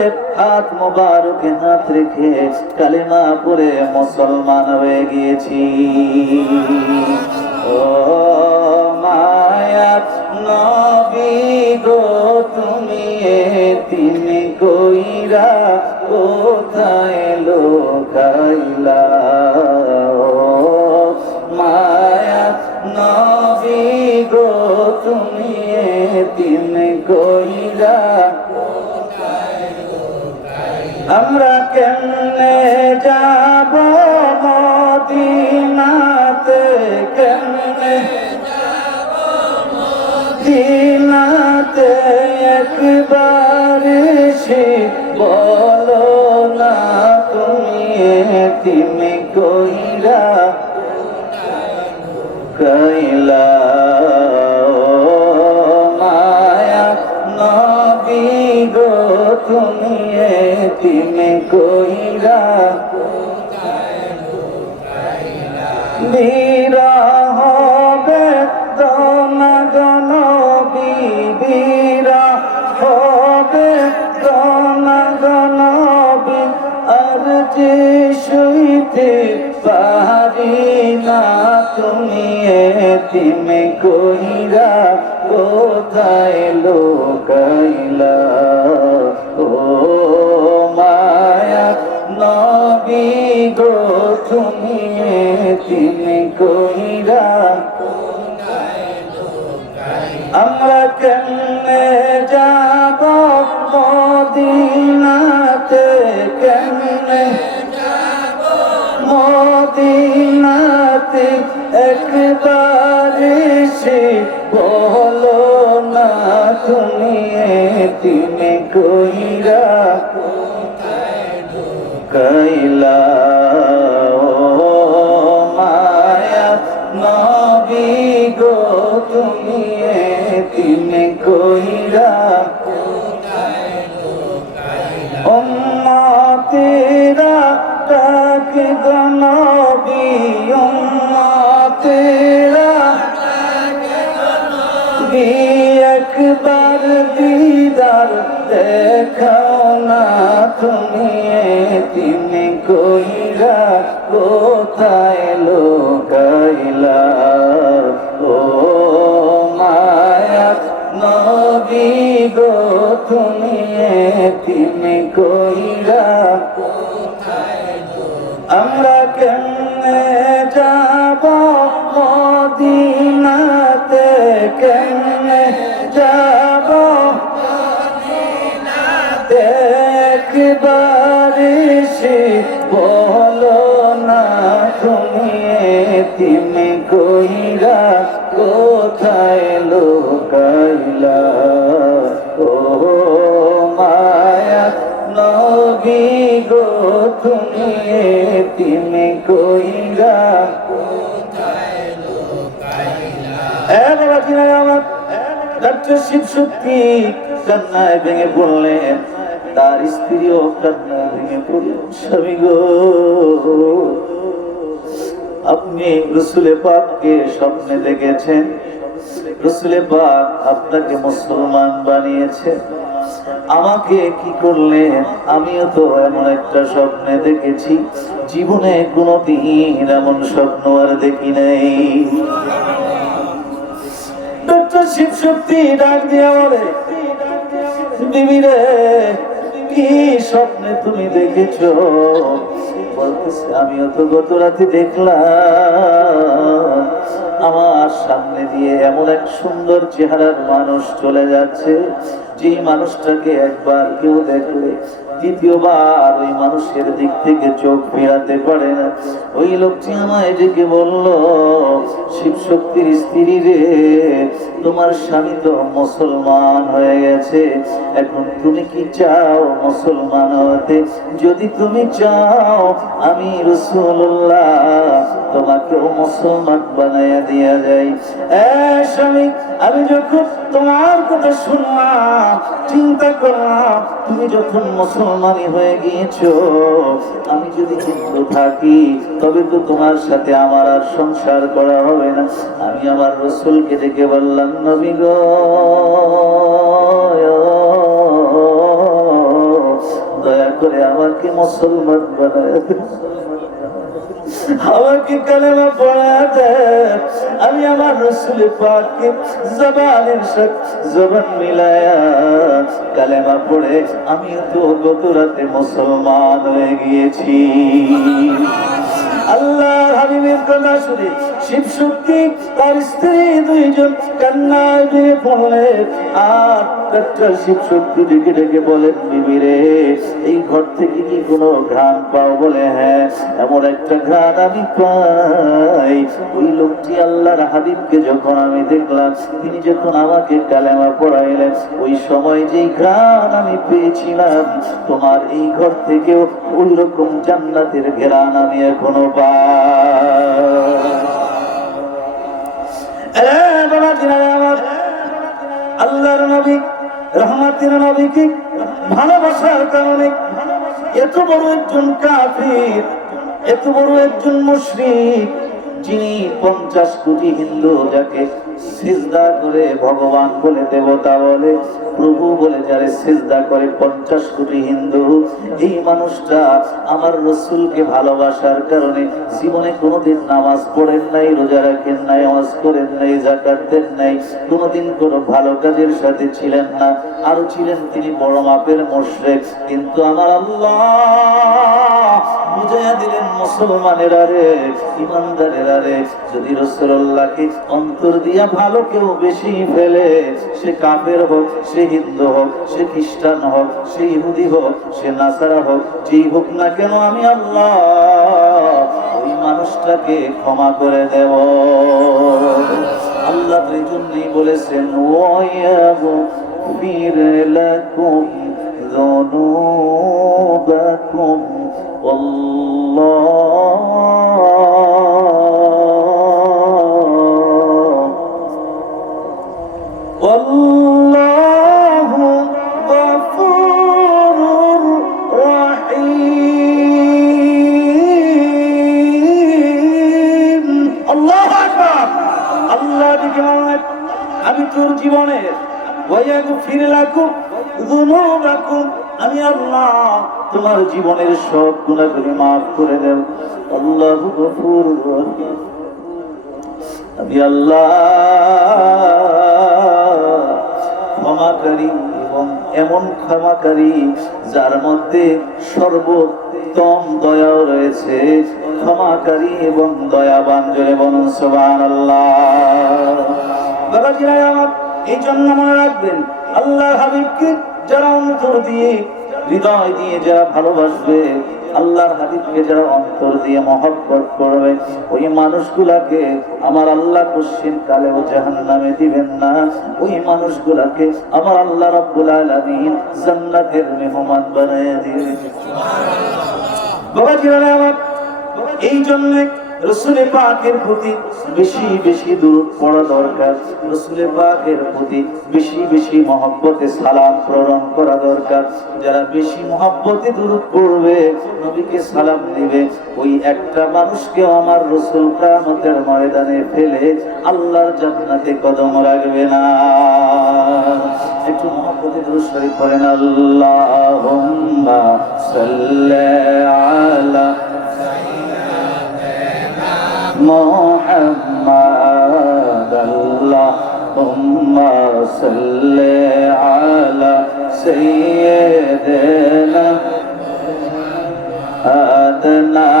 হাত মোবারকে হাত রেখে কালেমা পড়ে মুসলমান হয়ে গিয়েছি। ও মায়াত নবী গো তুমি এতিমি কইরা কোথায় লুকাইলা। ও মায়াত নবী গো তুমি এতিমি কইরা আমরা কেমনে যাব মদিনাতে, কেমনে যাব মদিনাতে একবার সে বলো না তুমি এতিমি কইরা কইলা। তুমি এতিমি কইরা বিরহ বেদনা গনবী, বিরহ বেদনা গনবী আর যে সইতে পারি না তুমি এতিমি কইরা কোথায় লুকাইলা। ও মায়া নবী গো তুমি এতিমি কইরা আমরা কেমনে যাব মদিনাতে, কেমনে যাব মদিনাতে একবার সে বলো না তুমি এতিমি কইরা কইলা। ও মায়া নবী গো তুমি এতিমি কইরা উম্মতেরা ডাক গো নবী, উম্মতেরা একবার দিদার দেখাও না তুমি এতিমি কইরা কোথায় লুকাইলা। ও মায়া নবী গো তুমি এতিমি কইরা আমরা কেমনে যাব মদিনাতে, কেমনে যাব মদিনাতে একবার সে বলো না তুমি এতিমি কইরা কোথায় লুকাইলা। ও মায়া নবী গো তুমি এতিমি কইরা আমার ডাক্তার শিব শক্তি কান্নায় ভেঙে পড়লেন, তার স্ত্রীও কান্নায় ভেঙে পড়লেন। স্বামী গো আপনি রাসূলে পাককে স্বপ্নে দেখেছেন, রাসূলে পাক আপনাকে মুসলমান বানিয়েছে, আমাকে কি করলেন? আমিও তো এমন একটা স্বপ্নে দেখেছি, জীবনে কোনোদিন এমন স্বপ্ন আর দেখি নাই। ডক্টর শিব শক্তি ডাক দিয়ে বলে, বিবি রে কি স্বপ্নে তুমি দেখেছো? বলতেছে আমিও তো গত রাতে দেখলাম আমার সামনে দিয়ে এমন এক সুন্দর চেহারার মানুষ চলে যাচ্ছে, যে মানুষটাকে একবার কেউ দেখলে দ্বিতীয়বার ওই মানুষের দিক থেকে চোখ ফেরাতে পারে না। ওই লোকটি আমায় ডেকে বলল, শিব শক্তির স্ত্রী রে, তোমার স্বামী তো মুসলমান হয়ে গেছে, এখন তুমি কি চাও মুসলমান হতে? যদি তুমি চাও আমি রাসূলুল্লাহ তোমাকেও মুসলমান বানাইয়া দিয়া যাই। স্বামী আমি যখন তোমার কথা শুনলাম, চিন্তা করলাম তুমি যখন মুসলমানই হয়ে গিয়েছো, আমি যদি হিন্দু থাকি তবে তো তোমার সাথে আমার আর সংসার করা হবে না। আমি আমার রাসূলকে ডেকে বললাম, নবী গো দয়া করে আমাকে মুসলমান বানায় দেন, আমাকে কালেমা পড়া দেন। আমি আমার রাসূল পাককে জবানের সাথে জবান মিলায়া কালেমা পড়ে আমি তো গত রাতে মুসলমান হয়ে গিয়েছি। আল্লাহর হাবিবের কথা শুনে শিব শক্তি তার স্ত্রী দুইজন কান্নায় ভেঙে পড়লেন। আর ডাক্তার শিব শক্তি ডেকে ডেকে বলেন, বিবি রে, এই ঘর থেকে কি কোনো ঘ্রাণ পাও? বলে হ্যাঁ, এমন একটা ঘ্রাণ আমি পাই। ওই লোকটি আল্লাহর হাবিবকে যখন আমি দেখলাম, তিনি যখন আমাকে কালেমা পড়াইলেন, ওই সময় যেই ঘ্রাণ আমি পেয়েছিলাম, তোমার এই ঘর থেকেও ওই রকম জান্নাতের ঘ্রাণ আমি এখনো পাই। আল্লাহর নবী রহমতের নবীকে ভালোবাসার কারণে এত বড় একজন কাফির, এত বড় একজন মুশরিক, যিনি 50 কোটি হিন্দু যাকে সিজদা করে ভগবান বলে, দেবতা বলে, প্রভু বলে যারে সিজদা করে 50 কোটি হিন্দু, এই মানুষটা আমার রাসূলকে ভালোবাসার কারণে জীবনে কোনোদিন নামাজ পড়েন নাই, রোজা রাখেন নাই, হজ করেন নাই, যাকাত দেন নাই, কোনোদিন কোনো ভালো কাজের সাথে ছিলেন না, আরো ছিলেন তিনি বড় মাপের মুশরিক। কিন্তু আমার আল্লাহ বুঝাইয়া দিলেন, মুসলমানেরা রে, ইমানদারেরা রে, যদি রাসূলুল্লাহকে অন্তর দিয়া ভালো কেউ বেশি ফেলে, সে কাফের হোক, সে হিন্দু হোক, সে খ্রিস্টান হোক, সে ইহুদি হোক, সে নাসারা হোক, যেই হোক না কেন, আমি আল্লাহ ওই মানুষটাকে ক্ষমা করে দেব। আল্লাহ তো এই জন্যই বলেছেন, ওয়ায়াগফির লাকুম যুনুবাকুম ওয়াল্লাহু গফুরুর রহিম। আল্লাহু আকবার। আল্লাহ দিকে আমি তোর জীবনে ওয়ায়াগফির লাকুম যুনুবাকুম, আমি আল্লাহ তোমার জীবনের সব গুনাহগুলো maaf করে দেব। আল্লাহু গফুরুর রহিম, আমি আল্লাহ ক্ষমাকারী এবং এমন ক্ষমাকারী যার মধ্যে সর্বোত্তম দয়াও রয়েছে, ক্ষমাকারী এবং দয়াবান। জোরে বলুন সুবহানাল্লাহ। বাবাজিরা আমার, এই জন্য মনে রাখবেন, আল্লাহর হাবিবকে যারা অন্তর দিয়ে, হৃদয় দিয়ে যারা ভালোবাসবে, আল্লাহর হাবিবকে যারা অন্তর দিয়ে মহব্বত করবে, ওই মানুষগুলাকে আমার আল্লাহ কোশ্চিন কালেও জাহান্নামে দিবেন না। ওই মানুষগুলাকে আমার আল্লাহ রাব্বুল আলামিন জান্নাতের মেহমান বানায় দিবেন। বাবাজিরা আমার, এই জন্য রাসূল পাকের প্রতি বেশি বেশি দরুদ পড়া দরকার। রাসূল পাকের প্রতি বেশি বেশি মহব্বতে সালাম প্রেরণ করা দরকার। যারা বেশি মহব্বতে দরুদ পড়বে, নবীকে সালাম দিবে, ওই একটা মানুষকে আমার রাসূল কিয়ামতের ময়দানে ফেলে আল্লাহর জান্নাতে কদম রাখবে না। একটু মহব্বতে দরুদ শরীফ পড়েন। আল্লাহুম্মা সাল্লি আলা محمد اللهم صل على سيدنا أدنى